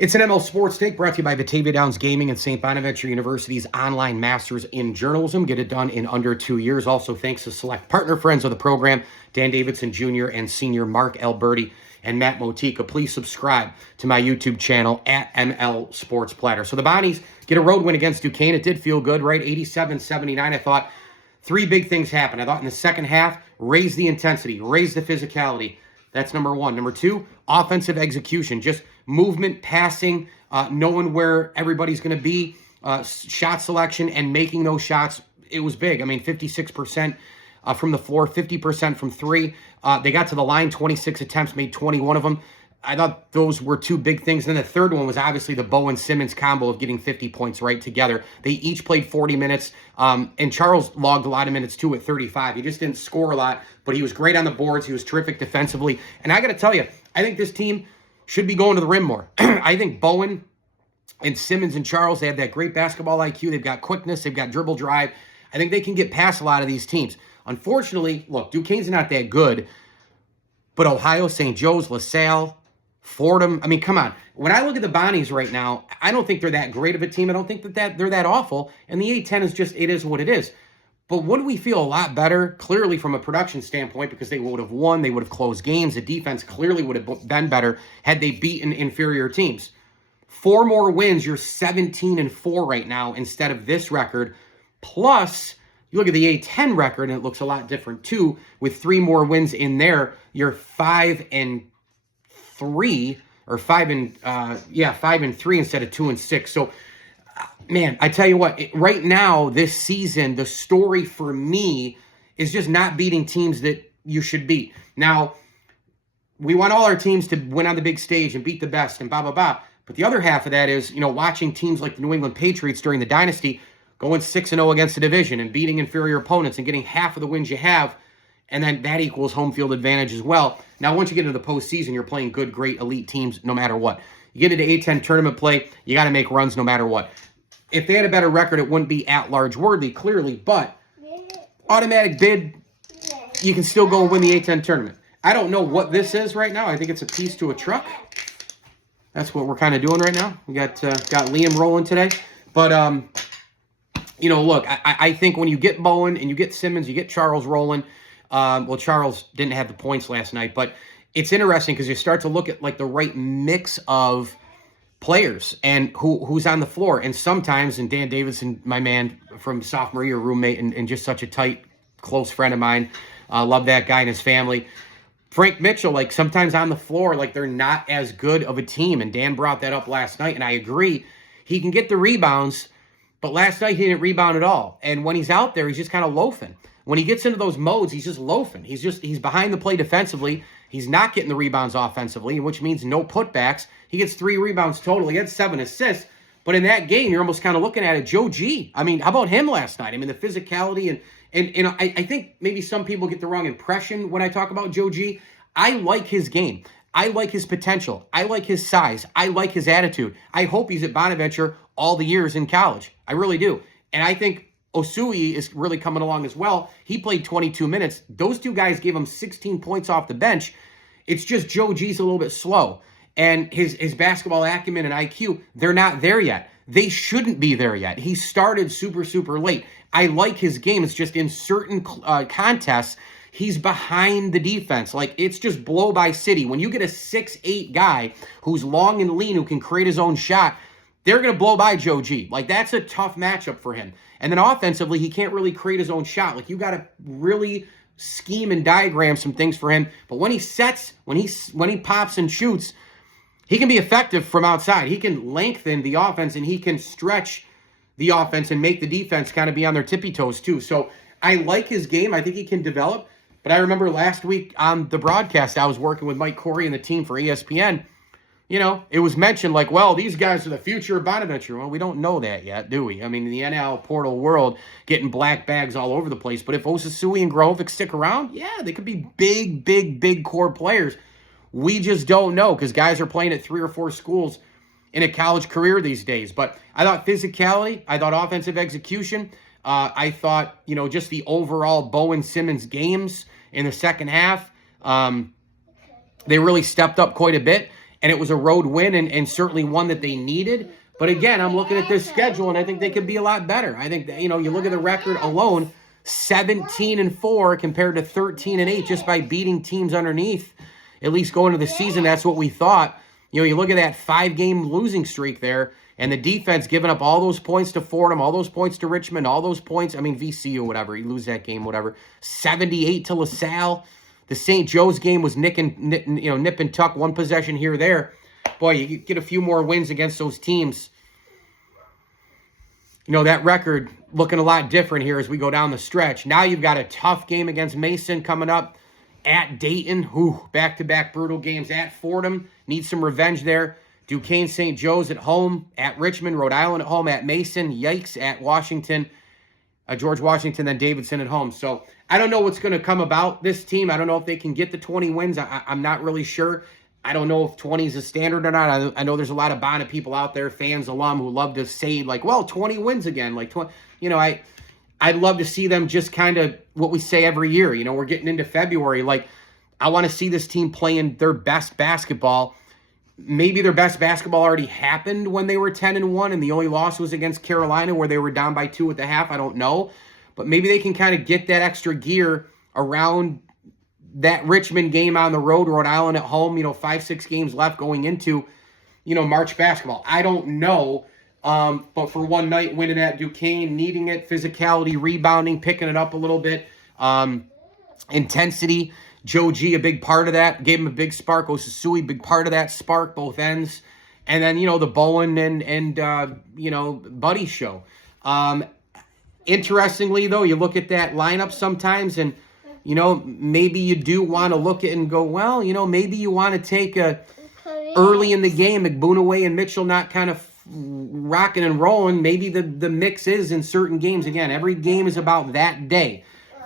It's an ML Sports Take brought to you by Batavia Downs Gaming and St. Bonaventure University's online Masters in Journalism. Get it done in under 2 years. Also, thanks to select partner friends of the program, Dan Davidson Jr. and Senior Mark Alberti and Matt Motika. Please subscribe to my YouTube channel at ML Sports Platter. So the Bonnies get a road win against Duquesne. It did feel good, right? 87-79. I thought three big things happened. I thought in the second half, raise the intensity, raise the physicality. That's number one. Number two, offensive execution. Just movement, passing, knowing where everybody's going to be, shot selection, and making those shots. It was big. I mean, 56% from the floor, 50% from three. They got to the line, 26 attempts, made 21 of them. I thought those were two big things. And then the third one was obviously the Bowen-Simmons combo of getting 50 points right together. They each played 40 minutes, and Charles logged a lot of minutes too at 35. He just didn't score a lot, but he was great on the boards. He was terrific defensively. And I got to tell you, I think this team should be going to the rim more. I think Bowen and Simmons and Charles, they have that great basketball IQ. They've got quickness. They've got dribble drive. I think they can get past a lot of these teams. Unfortunately, look, Duquesne's not that good, but Ohio, St. Joe's, LaSalle, Fordham, I mean, come on. When I look at the Bonnies right now, I don't think they're that great of a team. I don't think that they're that awful. And the A-10 is just, it is what it is. But wouldn't we feel a lot better, clearly from a production standpoint, because they would have won, they would have closed games, the defense clearly would have been better had they beaten inferior teams. 4 more wins, you're 17-4 right now instead of this record. Plus, you look at the A-10 record, and it looks a lot different too. With 3 more wins in there, you're 5-3, or 5-3 instead of 2-6. So, man, I tell you what, right now, this season, the story for me is just not beating teams that you should beat. Now, we want all our teams to win on the big stage and beat the best and blah, blah, blah. But the other half of that is, watching teams like the New England Patriots during the dynasty going 6-0 against the division and beating inferior opponents and getting half of the wins you have, and then that equals home field advantage as well. Now, once you get into the postseason, you're playing good, great, elite teams no matter what. You get into A-10 tournament play, you got to make runs no matter what. If they had a better record, it wouldn't be at-large worthy, clearly, but automatic bid, you can still go and win the A-10 tournament. I don't know what this is right now. I think it's a piece to a truck. That's what we're kind of doing right now. We got Liam rolling today. But, look, I think when you get Bowen and you get Simmons, you get Charles rolling. Well, Charles didn't have the points last night, but it's interesting because you start to look at, like, the right mix of players and who's on the floor. And sometimes, and Dan Davidson, my man from sophomore year, roommate, and just such a tight, close friend of mine, love that guy and his family. Frank Mitchell, like, sometimes on the floor, like, they're not as good of a team. And Dan brought that up last night, and I agree. He can get the rebounds, but last night he didn't rebound at all. And when he's out there, he's just kind of loafing. When he gets into those modes, he's just loafing. He's behind the play defensively. He's not getting the rebounds offensively, which means no putbacks. He gets 3 rebounds total. He had 7 assists. But in that game, you're almost kind of looking at it. Joe G. I mean, how about him last night? I mean, the physicality and I think maybe some people get the wrong impression when I talk about Joe G. I like his game. I like his potential. I like his size. I like his attitude. I hope he's at Bonaventure all the years in college. I really do. And I think Osui is really coming along as well. He played 22 minutes. Those two guys gave him 16 points off the bench. It's just Joe G's a little bit slow. And his basketball acumen and IQ, they're not there yet. They shouldn't be there yet. He started super, super late. I like his game. It's just in certain contests, he's behind the defense. Like, it's just blow by city. When you get a 6'8" guy who's long and lean, who can create his own shot, they're going to blow by Joe G. Like, that's a tough matchup for him. And then offensively, he can't really create his own shot. Like, you got to really scheme and diagram some things for him. But when he sets, when he pops and shoots, he can be effective from outside. He can lengthen the offense, and he can stretch the offense and make the defense kind of be on their tippy toes too. So I like his game. I think he can develop. But I remember last week on the broadcast, I was working with Mike Corey and the team for ESPN. It was mentioned like, well, these guys are the future of Bonaventure. Well, we don't know that yet, do we? I mean, in the NL portal world, getting black bags all over the place. But if Osasui and Grohovic stick around, yeah, they could be big, big, big core players. We just don't know because guys are playing at 3 or 4 schools in a college career these days. But I thought physicality, I thought offensive execution, I thought, just the overall Bowen-Simmons games in the second half, they really stepped up quite a bit. and it was a road win and certainly one that they needed. But again, I'm looking at this schedule, and I think they could be a lot better. I think that, you look at the record alone, 17-4 compared to 13-8 just by beating teams underneath. At least going into the season, that's what we thought. You look at that 5-game losing streak there, and the defense giving up all those points to Fordham, all those points to Richmond, all those points. I mean, VCU, whatever. You lose that game, whatever. 78 to LaSalle. The St. Joe's game was nip and tuck, one possession here or there. Boy, you get a few more wins against those teams. That record looking a lot different here as we go down the stretch. Now you've got a tough game against Mason coming up at Dayton. Back-to-back brutal games at Fordham. Need some revenge there. Duquesne St. Joe's at home, at Richmond, Rhode Island at home, at Mason. Yikes, at Washington. George Washington, then Davidson at home. So I don't know what's going to come about this team. I don't know if they can get the 20 wins. I'm not really sure. I don't know if 20 is a standard or not. I know there's a lot of Bonnet people out there, fans, alum, who love to say, 20 wins again. 20. I'd love to see them just kind of what we say every year. We're getting into February. I want to see this team playing their best basketball. Maybe their best basketball already happened when they were 10-1, and the only loss was against Carolina where they were down by 2 at the half. I don't know. But maybe they can kind of get that extra gear around that Richmond game on the road, Rhode Island at home, 5-6 games left going into, March basketball. I don't know. But for one night, winning at Duquesne, needing it, physicality, rebounding, picking it up a little bit, intensity. Joe G, a big part of that, gave him a big spark. Osasui, big part of that spark, both ends. And then, the Bowen and Buddy show. Interestingly, though, you look at that lineup sometimes and, maybe you do want to look at it and go, well, maybe you want to take early in the game, Igbunaway and Mitchell not kind of rocking and rolling. Maybe the mix is in certain games. Again, every game is about that day.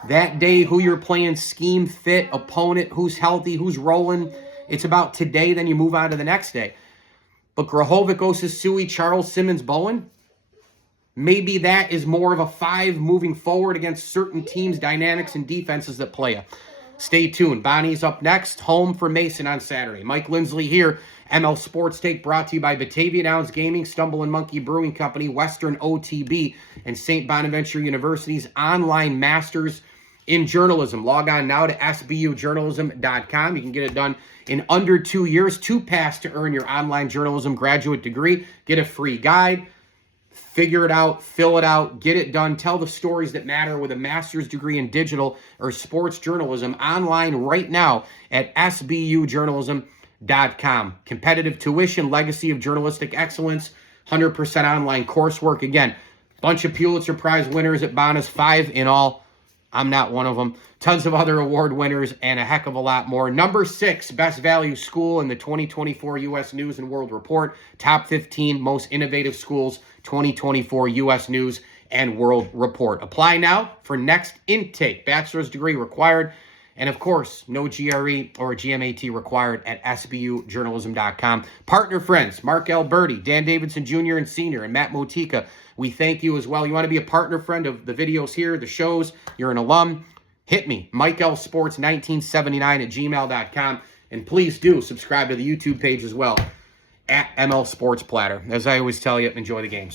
That day, who you're playing, scheme, fit, opponent, who's healthy, who's rolling. It's about today, then you move on to the next day. But Grahovic, Osasui, Charles, Simmons, Bowen, maybe that is more of a 5 moving forward against certain teams' dynamics and defenses that play you. Stay tuned. Bonnie's up next. Home for Mason on Saturday. Mike Lindsley here. ML Sports Take brought to you by Batavia Downs Gaming, Stumble and Monkey Brewing Company, Western OTB, and St. Bonaventure University's online masters in journalism. Log on now to sbujournalism.com. You can get it done in under 2 years. 2 pass to earn your online journalism graduate degree. Get a free guide. Figure it out, fill it out, get it done. Tell the stories that matter with a master's degree in digital or sports journalism online right now at sbujournalism.com. Competitive tuition, legacy of journalistic excellence, 100% online coursework. Again, bunch of Pulitzer Prize winners at Bonas, 5 in all. I'm not one of them. Tons of other award winners and a heck of a lot more. Number 6, best value school in the 2024 U.S. News and World Report. Top 15 most innovative schools, 2024 U.S. News and World Report. Apply now for next intake. Bachelor's degree required. And of course, no GRE or GMAT required at sbujournalism.com. Partner friends, Mark Alberti, Dan Davidson Jr. and Sr., and Matt Motika, we thank you as well. You want to be a partner friend of the videos here, the shows, you're an alum, hit me, MikeLSports1979@gmail.com. And please do subscribe to the YouTube page as well, at ML Sports Platter. As I always tell you, enjoy the games.